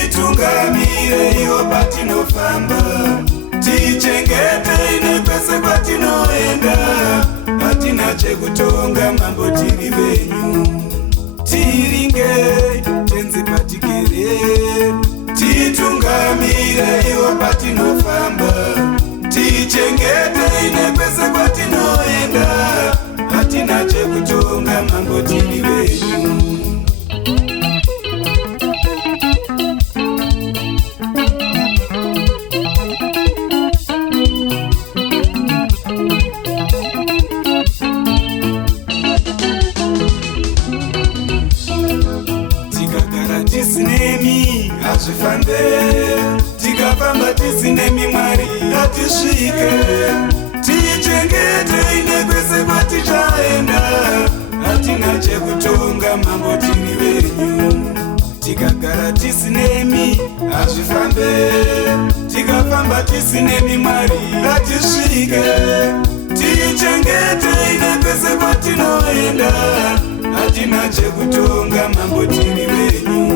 Titungamire iyo patinofamba, tichengete ine kwese kwatinoenda, patina chekutonga mambo tiri venyu. Tiringe tenzi patigere, titungamire iyo patinofamba, tichengete ine kwese kwatinoenda, patina chekutonga mambo tiri venyu. Tisinemi hazvifambe, tikafamba tisinemi Mwari ngatisvike, tichengete ine kwese kwatichaenda, hatina chekutonga mambo tiri venyu. Tikagara tisinemi hazvifambe, tikafamba tisinemi Mwari ngatisvike, tichengete ine kwese kwatinoenda, hatina chekutonga mambo tiri venyu.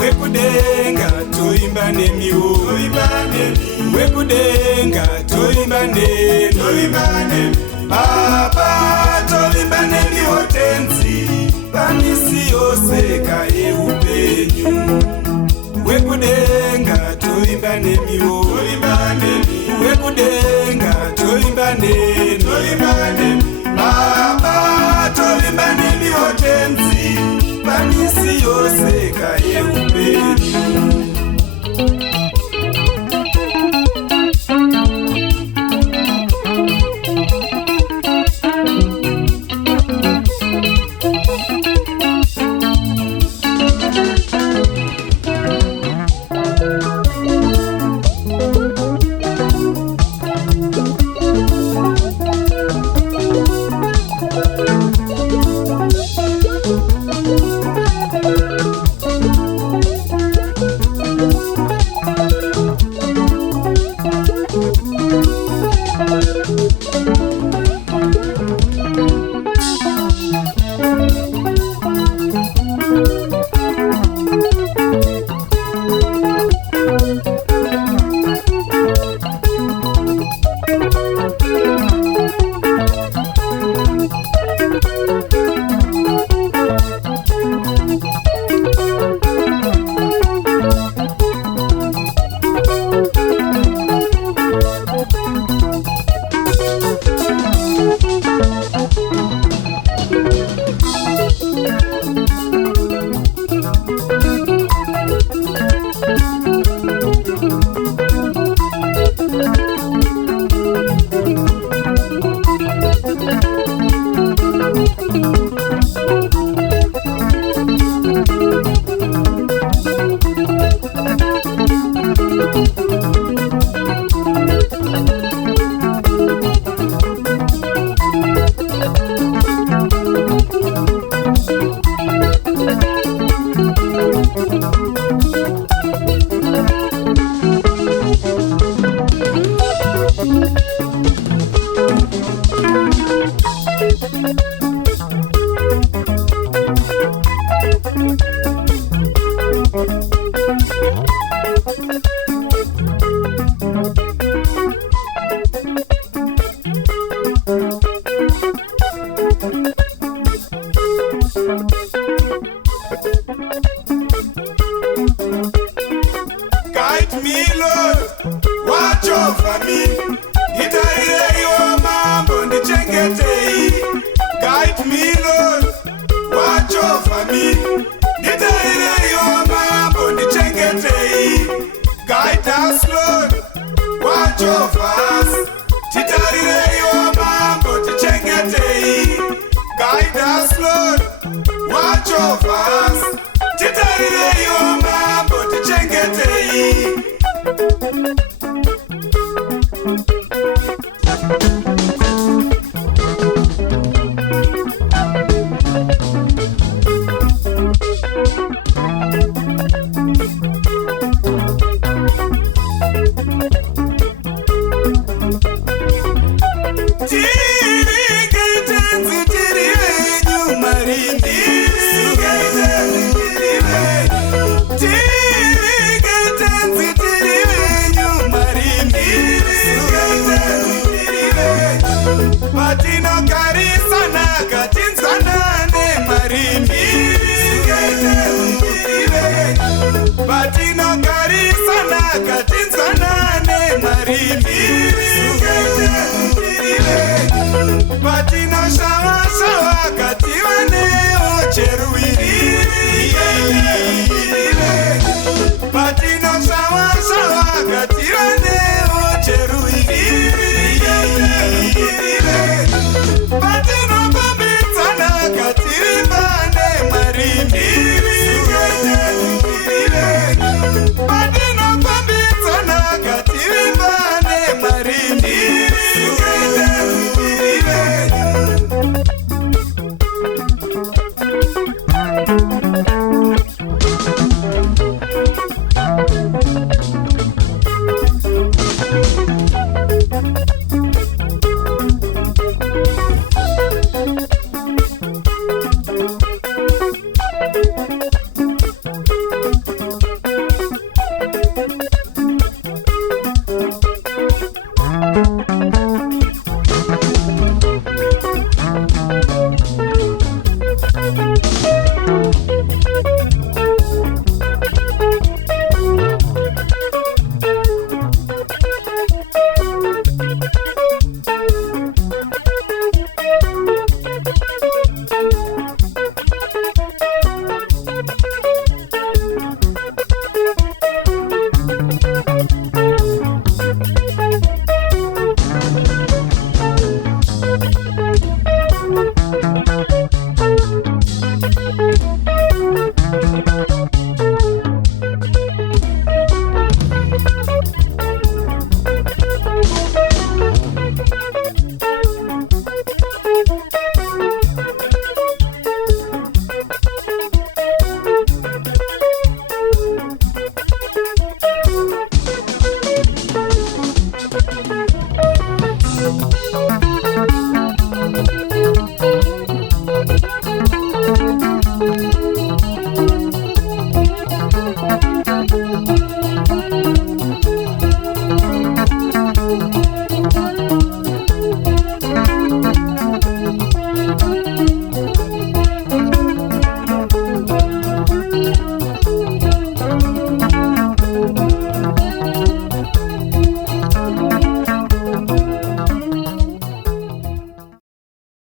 Wekudenga toimba nemiwo, wekudenga toimba nemi, Baba toimba nemiwo tenzi, pamisi yose yeupenyu. Wekudenga toimba nemiwo, wekudenga toimba nemi, Baba toimba nemiwo tenzi, pamisi yose yeupenyu. Guide me, Lord, watch over me. Nitaireiwa mambo ndichengetei. Guide me, Lord, watch over me. Nitaireiwa mambo ndichengetei. Guide us, Lord, watch over us. Titaireiwa mambo ndichengetei. us, Lord. Watch over us. Titarireyo mambo tichengetei. Marino Cari